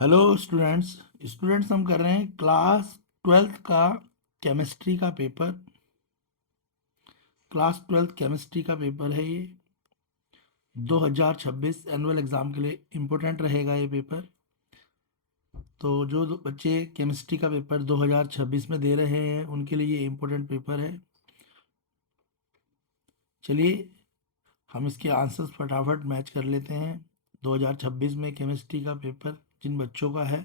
Hello students. Students हम कर रहे हैं क्लास ट्वेल्थ का केमिस्ट्री का पेपर। क्लास ट्वेल्थ केमिस्ट्री का पेपर है ये 2026 एनुअल एग्ज़ाम के लिए इम्पोर्टेंट रहेगा ये पेपर। तो जो बच्चे केमिस्ट्री का पेपर 2026 में दे रहे हैं उनके लिए ये इम्पोर्टेंट पेपर है। चलिए हम इसके आंसर्स फटाफट मैच कर लेते हैं। 2026 में केमिस्ट्री का पेपर जिन बच्चों का है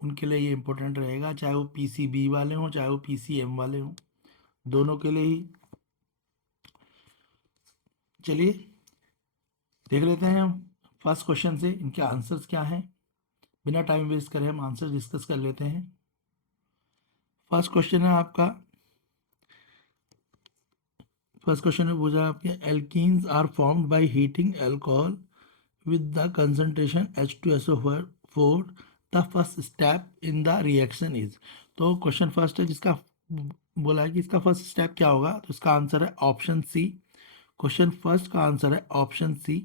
उनके लिए ये इम्पोर्टेंट रहेगा, चाहे वो पीसीबी वाले हों चाहे वो पीसीएम वाले हों, दोनों के लिए ही। चलिए देख लेते हैं हम फर्स्ट क्वेश्चन से इनके आंसर्स क्या हैं। बिना टाइम वेस्ट करे हम आंसर डिस्कस कर लेते हैं। फर्स्ट क्वेश्चन है आपका, फर्स्ट क्वेश्चन में पूछा है आपके alkenes are formed by heating alcohol with the concentration H2SO4 the first step in the reaction is। तो क्वेश्चन फर्स्ट है जिसका बोला है कि इसका फर्स्ट स्टेप क्या होगा, तो इसका आंसर है ऑप्शन सी। क्वेश्चन फर्स्ट का आंसर है ऑप्शन सी।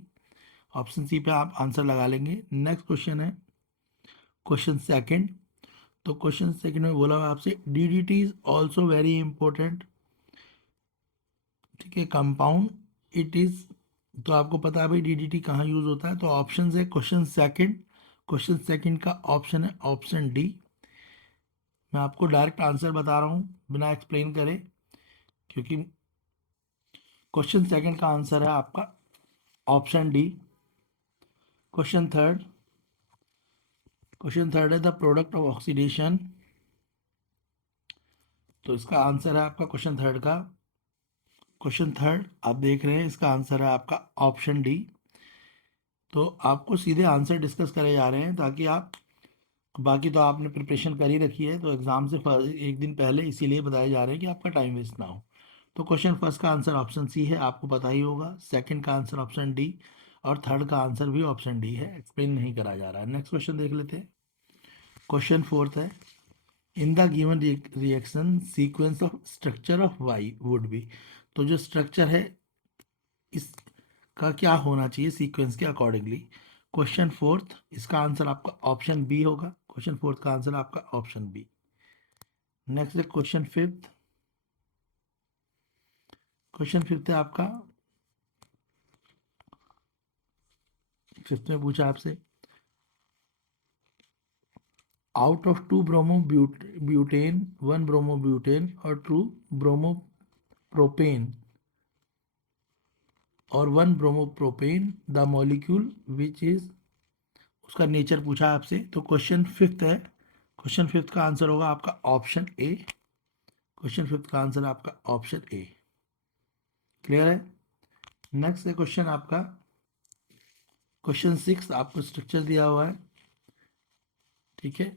ऑप्शन सी पे आप आंसर लगा लेंगे। नेक्स्ट क्वेश्चन है क्वेश्चन सेकंड। तो क्वेश्चन सेकंड में बोला हुआ आपसे DDT is also very important, ठीक है, कंपाउंड इट इज। तो आपको पता है भाई डीडीटी कहाँ यूज होता है, तो ऑप्शन है क्वेश्चन सेकंड। क्वेश्चन सेकंड का ऑप्शन है ऑप्शन डी। मैं आपको डायरेक्ट आंसर बता रहा हूँ बिना एक्सप्लेन करे, क्योंकि क्वेश्चन सेकंड का आंसर है आपका option D. Question third, question third है द प्रोडक्ट ऑफ ऑक्सीडेशन। तो इसका आंसर है आपका क्वेश्चन थर्ड का, क्वेश्चन थर्ड आप देख रहे हैं, इसका आंसर है आपका ऑप्शन डी। तो आपको सीधे आंसर डिस्कस करे जा रहे हैं ताकि आप, बाकी तो आपने प्रिपरेशन कर ही रखी है तो एग्जाम से एक दिन पहले इसीलिए बताए जा रहे हैं कि आपका टाइम वेस्ट ना हो। तो क्वेश्चन फर्स्ट का आंसर ऑप्शन सी है, आपको पता ही होगा। सेकंड का आंसर ऑप्शन डी और थर्ड का आंसर भी ऑप्शन डी है, एक्सप्लेन नहीं करा जा रहा है। नेक्स्ट क्वेश्चन देख लेते हैं। क्वेश्चन फोर्थ है in the given reaction sequence of structure of why would be. तो जो स्ट्रक्चर है इसका क्या होना चाहिए सीक्वेंस के अकॉर्डिंगली। क्वेश्चन फोर्थ, इसका आंसर आपका ऑप्शन बी होगा। क्वेश्चन फोर्थ का आंसर आपका ऑप्शन बी। नेक्स्ट है क्वेश्चन फिफ्थ। क्वेश्चन फिफ्थ है आपका, फिफ्थ में पूछा आपसे out of to bromo butane one bromo butane और टू ब्रोमो प्रोपेन और one bromo propane the molecule which is, उसका नेचर पूछा आपसे। तो क्वेश्चन फिफ्थ है, क्वेश्चन फिफ्थ का आंसर होगा आपका ऑप्शन ए। क्वेश्चन फिफ्थ का आंसर आपका ऑप्शन ए। क्लियर है। नेक्स्ट है क्वेश्चन आपका क्वेश्चन सिक्स। आपको स्ट्रक्चर दिया हुआ है, ठीक है,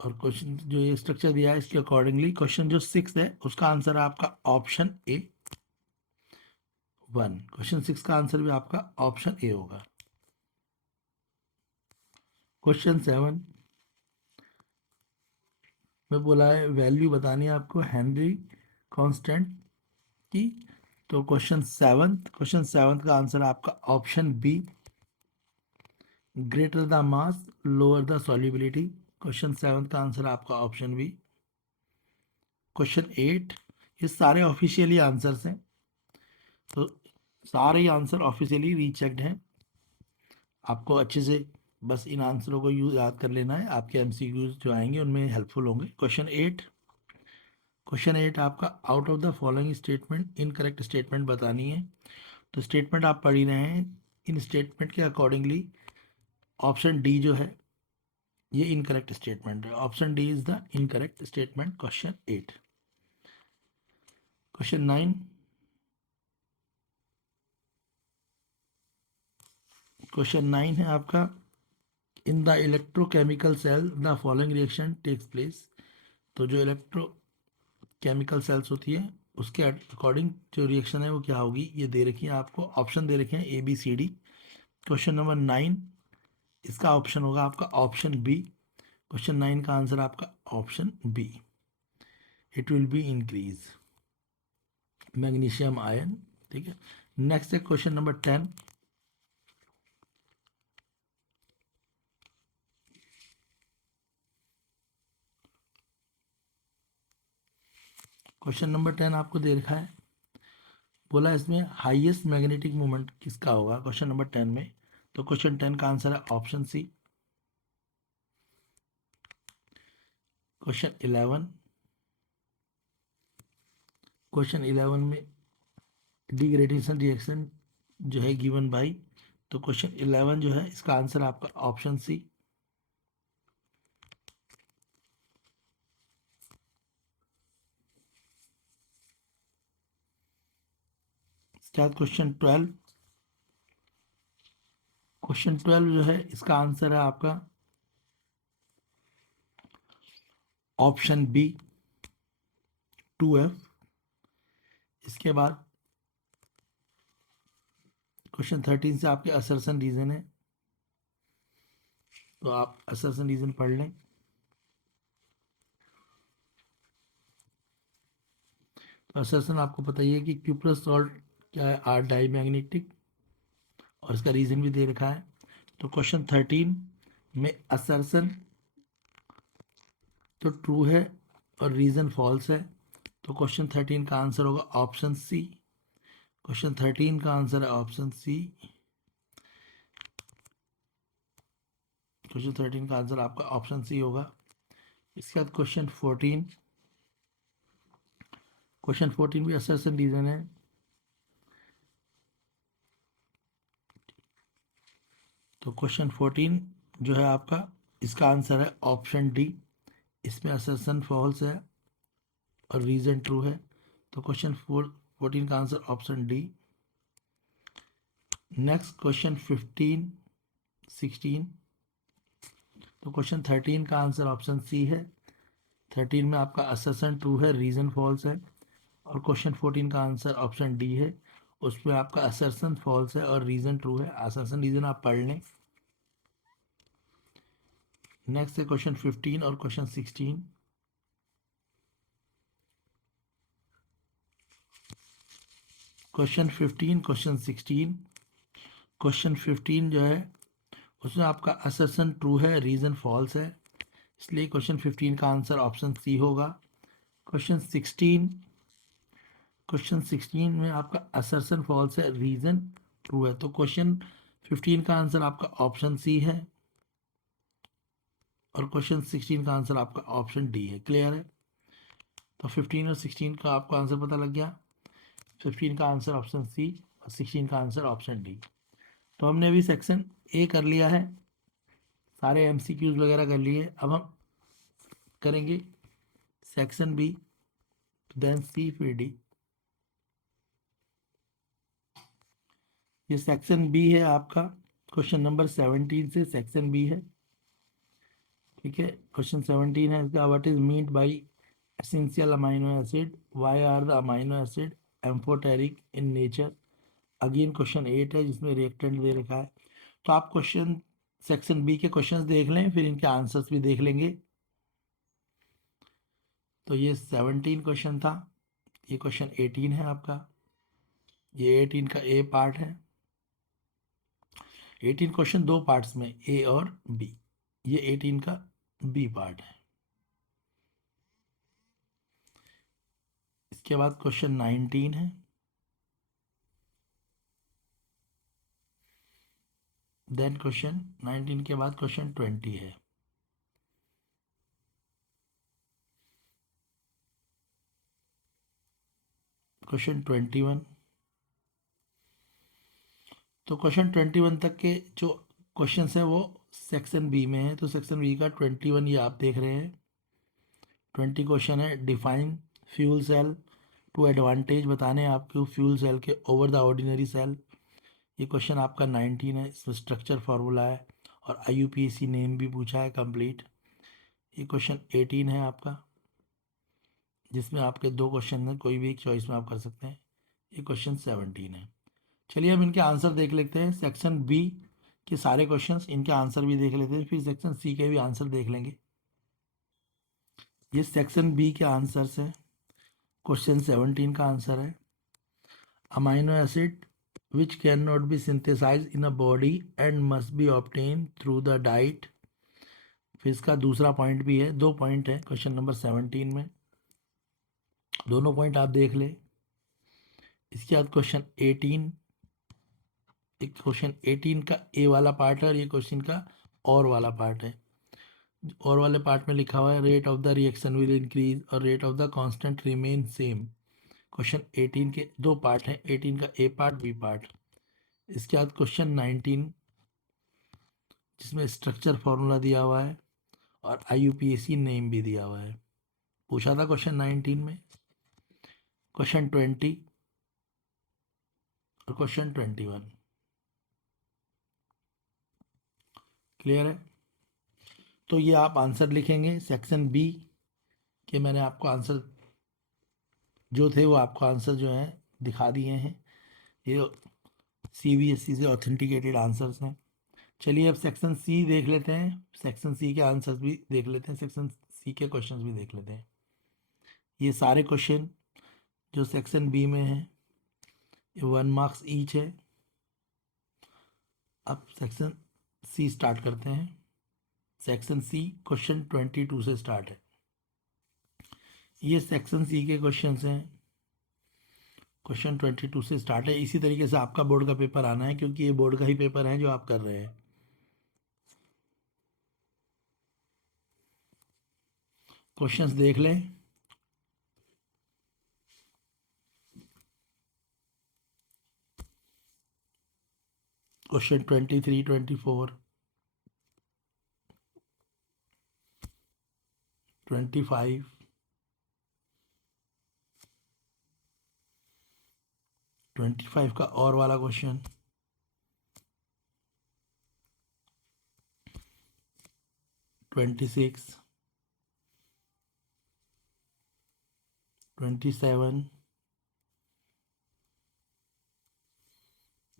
और क्वेश्चन जो ये स्ट्रक्चर दिया है इसके अकॉर्डिंगली क्वेश्चन जो सिक्स है उसका आंसर है आपका option A one. Question six का आंसर भी आपका ऑप्शन ए होगा। क्वेश्चन सेवन में बोला है वैल्यू बतानी है आपको हेनरी कांस्टेंट की। तो क्वेश्चन सेवंथ का आंसर है आपका option B, greater the mass lower the solubility. Question seventh का आंसर आपका ऑप्शन बी। क्वेश्चन एट, ये सारे ऑफिशियली आंसर्स हैं, तो सारे ही आंसर ऑफिशियली रीचेक्ड हैं। आपको अच्छे से बस इन आंसरों को याद कर लेना है, आपके एमसीक्यूज जो आएंगे उनमें हेल्पफुल होंगे। क्वेश्चन एट, क्वेश्चन एट आपका out of the following statement incorrect statement बतानी है। तो स्टेटमेंट आप पढ़ ही रहे हैं, इन स्टेटमेंट के अकॉर्डिंगली ऑप्शन डी जो है ये इनकरेक्ट स्टेटमेंट है। Option D is the incorrect statement. Question eight. Question nine, question nine है आपका in the electrochemical cell the following reaction takes place. तो जो इलेक्ट्रोकेमिकल सेल्स होती है उसके अकॉर्डिंग जो रिएक्शन है वो क्या होगी, ये दे रखी है आपको, ऑप्शन दे रखे हैं A B C D. Question number nine, इसका ऑप्शन होगा आपका ऑप्शन बी। क्वेश्चन नाइन का आंसर आपका option B, it will be increase magnesium ion, ठीक है। नेक्स्ट है question number ten. Question number 10 आपको दे रखा है, बोला इसमें हाईएस्ट मैग्नेटिक मोमेंट किसका होगा क्वेश्चन नंबर 10 में। तो क्वेश्चन 10 का आंसर है ऑप्शन सी। क्वेश्चन 11, क्वेश्चन 11 में डिग्रेडेशन रिएक्शन जो है गिवन बाई, तो क्वेश्चन 11 जो है इसका आंसर आपका ऑप्शन सी। क्वेश्चन 12, क्वेश्चन 12 जो है इसका आंसर है आपका ऑप्शन बी 2F। इसके बाद क्वेश्चन 13 से आपके असर्शन रीजन है, तो आप असर्शन रीजन पढ़ लें। तो असर्शन आपको पता ही है कि क्यूप्रस सॉल्ट क्या है, आर डाई मैग्नेटिक, और इसका रीजन भी दे रखा है। तो क्वेश्चन 13 में असर्शन तो ट्रू है और रीजन फॉल्स है, तो क्वेश्चन 13 का आंसर होगा ऑप्शन सी। क्वेश्चन 13 का आंसर है ऑप्शन सी। क्वेश्चन 13 का आंसर आपका ऑप्शन सी होगा। इसके बाद क्वेश्चन 14, क्वेश्चन 14 भी असर्शन रीजन है। तो क्वेश्चन 14 जो है आपका, इसका आंसर है ऑप्शन डी, इसमें असर्शन फॉल्स है और रीजन ट्रू है, तो क्वेश्चन 14 का answer option D. Next question 15, 16, तो क्वेश्चन 13 का आंसर ऑप्शन सी है। 13 में आपका असर्शन ट्रू है, रीजन फॉल्स है, और क्वेश्चन 14 का आंसर ऑप्शन डी है, उसमें आपका असर्शन फॉल्स है और रीजन ट्रू है। असर्शन रीजन आप पढ़ लें। नेक्स्ट है क्वेश्चन 15 और क्वेश्चन 16। क्वेश्चन 15, क्वेश्चन 16, क्वेश्चन 15 जो है उसमें आपका असर्शन ट्रू है, रीजन फॉल्स है, इसलिए क्वेश्चन 15 का आंसर ऑप्शन सी होगा। क्वेश्चन 16, क्वेश्चन 16 में आपका असर्शन फॉल्स है, रीजन ट्रू है, तो क्वेश्चन 15 का आंसर आपका ऑप्शन सी है और क्वेश्चन 16 का आंसर आपका ऑप्शन डी है। क्लियर है? तो 15 और 16 का आपको आंसर पता लग गया। 15 का आंसर ऑप्शन सी और 16 का आंसर ऑप्शन डी। तो हमने अभी सेक्शन ए कर लिया है, सारे एमसीक्यूज वगैरह कर लिए। अब हम करेंगे सेक्शन बी, देन सी, फिर डी। ये सेक्शन बी है आपका, क्वेश्चन नंबर 17 से सेक्शन बी है। ठीक है, क्वेश्चन 17 है इसका, what is meant by essential amino acid, why are the amino acid amphoteric in nature. Again question 8 है जिसमें रिएक्टेंट दे रखा है। तो आप क्वेश्चन सेक्शन बी के क्वेश्चंस देख लें, फिर इनके आंसर्स भी देख लेंगे। तो ये 17 क्वेश्चन था, ये क्वेश्चन 18 है आपका, ये 18 का ए पार्ट है। 18 क्वेश्चन दो पार्ट्स में, ए और बी, ये 18 का बी पार्ट है। इसके बाद क्वेश्चन 19 है, देन क्वेश्चन 19 के बाद क्वेश्चन 20 है। क्वेश्चन 21, तो क्वेश्चन 21 तक के जो क्वेश्चन है वो सेक्शन बी में है, तो सेक्शन बी का 21 ये आप देख रहे हैं। 20 क्वेश्चन है, define fuel cell two advantage, बताने हैं आपको फ्यूल सेल के ओवर द ऑर्डिनरी सेल। ये क्वेश्चन आपका 19 है, इसमें स्ट्रक्चर फार्मूला है और IUPAC नेम भी पूछा है कंप्लीट। ये क्वेश्चन 18 है आपका, जिसमें आपके दो क्वेश्चन हैं, कोई भी एक चॉइस में आप कर सकते हैं। ये क्वेश्चन 17 है। चलिए अब इनके आंसर देख लेते हैं। सेक्शन बी के सारे क्वेश्चंस, इनके आंसर भी देख लेते हैं, फिर सेक्शन सी के भी आंसर देख लेंगे। ये सेक्शन बी के आंसर्स हैं। क्वेश्चन 17 का आंसर है amino acid which cannot be synthesized in a body and must be obtained through the diet। फिर इसका दूसरा पॉइंट भी है, दो पॉइंट है क्वेश्चन नंबर 17 में। दोनों पॉइंट आप देख ले। इसके बाद क्वेश्चन 18, एक क्वेश्चन 18 का ए वाला पार्ट है और ये क्वेश्चन का और वाला पार्ट है। और वाले पार्ट में लिखा हुआ है rate of the reaction will increase और rate of the constant remain same. Question 18 के दो पार्ट हैं, 18 का ए पार्ट बी पार्ट। इसके बाद क्वेश्चन 19 जिसमें स्ट्रक्चर फॉर्मूला दिया हुआ है और IUPAC नेम भी दिया हुआ है, पूछा था क्वेश्चन 19 में। क्वेश्चन 20 और क्वेश्चन 21 क्लियर है। तो ये आप आंसर लिखेंगे सेक्शन बी के, मैंने आपको आंसर जो थे वो आपको आंसर जो है दिखा दिए हैं। ये CBSE से ऑथेंटिकेटेड आंसर्स हैं। चलिए अब सेक्शन सी देख लेते हैं, सेक्शन सी के आंसर्स भी देख लेते हैं, सेक्शन सी के क्वेश्चंस भी देख लेते हैं। ये सारे क्वेश्चन जो सेक्शन बी में है ये 1 मार्क्स ईच है। अब सेक्शन सी स्टार्ट करते हैं। सेक्शन सी क्वेश्चन 22 से स्टार्ट है। ये सेक्शन सी के क्वेश्चंस हैं, क्वेश्चन 22 से स्टार्ट है। इसी तरीके से आपका बोर्ड का पेपर आना है क्योंकि ये बोर्ड का ही पेपर है जो आप कर रहे हैं। क्वेश्चंस देख लें। क्वेश्चन 23, 24, 25, 25 का और वाला क्वेश्चन, 26, 27,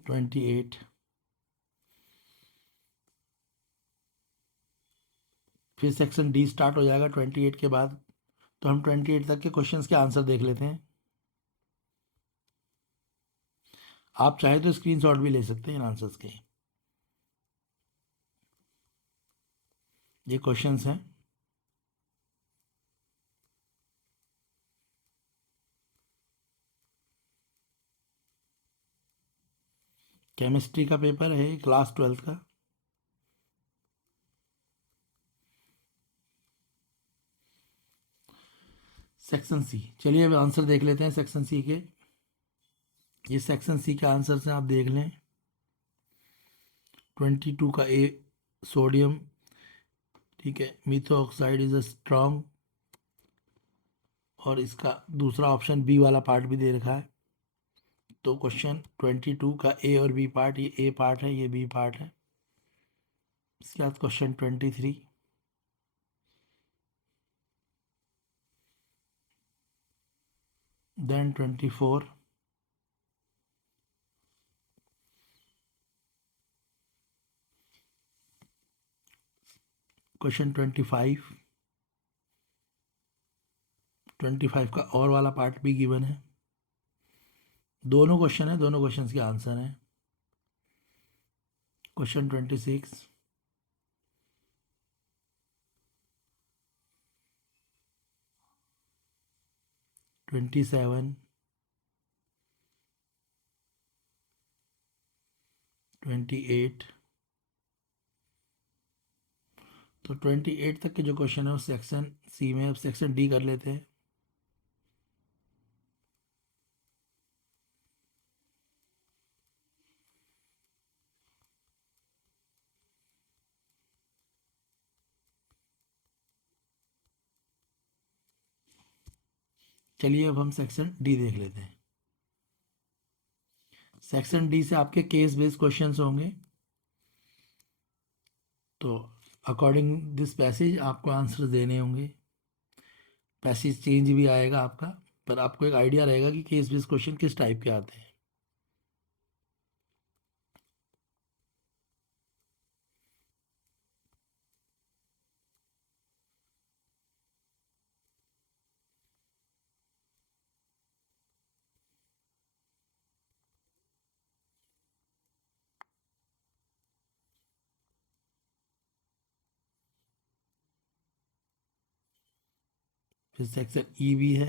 28, फिर सेक्शन डी स्टार्ट हो जाएगा 28 के बाद। तो हम 28 तक के क्वेश्चंस के आंसर देख लेते हैं। आप चाहे तो स्क्रीनशॉट भी ले सकते हैं इन आंसर्स के। ये क्वेश्चंस हैं। केमिस्ट्री का पेपर है क्लास 12 का। सेक्शन सी, चलिए अब आंसर देख लेते हैं सेक्शन सी के। ये सेक्शन सी के आंसर से आप देख लें। 22 का ए सोडियम, ठीक है, मीथो ऑक्साइड इज अ स्ट्रॉन्ग, और इसका दूसरा ऑप्शन बी वाला पार्ट भी दे रखा है। तो क्वेश्चन 22 का ए और बी पार्ट, ये ए पार्ट है ये बी पार्ट है। इसके बाद क्वेश्चन 23, देन 24, क्वेश्चन 25, 25 का और वाला पार्ट भी गिवन है। दोनों क्वेश्चन है, दोनों क्वेश्चंस के आंसर हैं। क्वेश्चन 26, 27, 28। तो 28 तक के जो क्वेश्चन है वो सेक्शन सी में। अब सेक्शन डी कर लेते हैं। चलिए अब हम सेक्शन डी देख लेते हैं। सेक्शन डी से आपके केस बेस्ड क्वेश्चंस होंगे। तो अकॉर्डिंग दिस पैसेज आपको आंसर देने होंगे। पैसेज चेंज भी आएगा आपका, पर आपको एक आइडिया रहेगा कि केस बेस्ड क्वेश्चन किस टाइप के आते हैं। फिर सेक्शन ई भी है।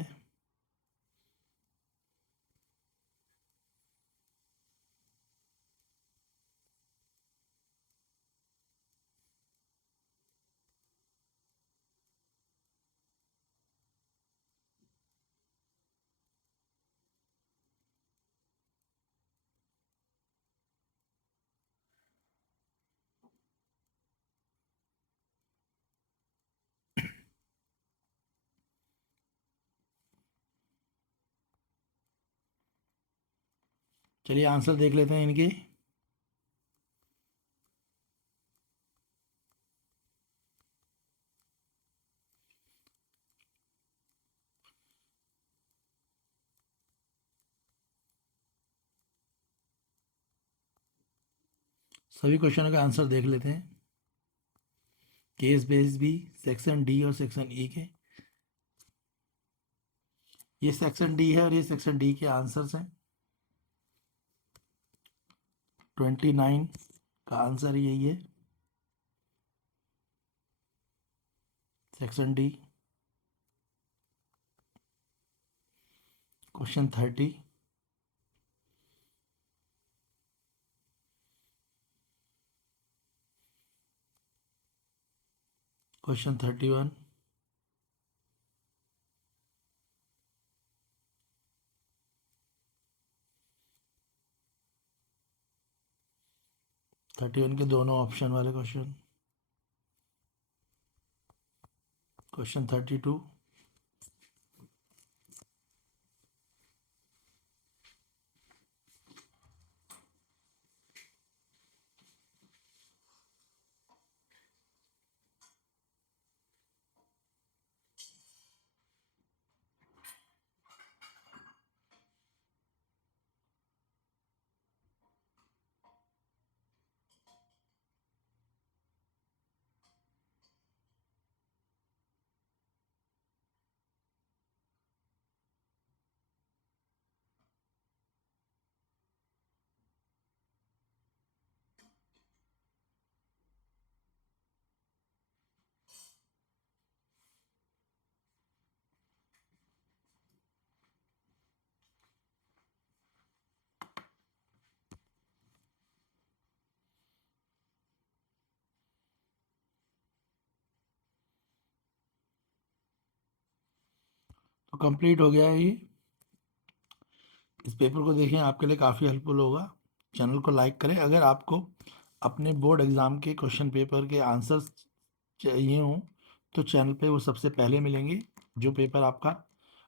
चलिए आंसर देख लेते हैं इनके। सभी क्वेश्चनों का आंसर देख लेते हैं। केस बेस भी, सेक्शन डी और सेक्शन ई के। ये सेक्शन डी है और ये सेक्शन डी के आंसर्स हैं। 29 का आंसर यही है, सेक्शन डी। क्वेश्चन 30, क्वेश्चन 31, के दोनों ऑप्शन वाले क्वेश्चन। क्वेश्चन 32, तो कंप्लीट हो गया है ये। इस पेपर को देखें, आपके लिए काफ़ी हेल्पफुल होगा। चैनल को लाइक करें। अगर आपको अपने बोर्ड एग्ज़ाम के क्वेश्चन पेपर के आंसर्स चाहिए हों तो चैनल पे वो सबसे पहले मिलेंगे। जो पेपर आपका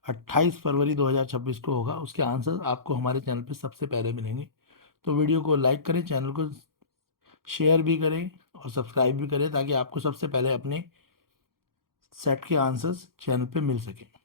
28 फरवरी 2026 को होगा, उसके आंसर आपको हमारे चैनल पे सबसे पहले मिलेंगे। तो वीडियो को लाइक करें, चैनल को शेयर भी करें और सब्सक्राइब भी करें, ताकि आपको सबसे पहले अपने सेट के आंसर्स चैनल पे मिल सकें।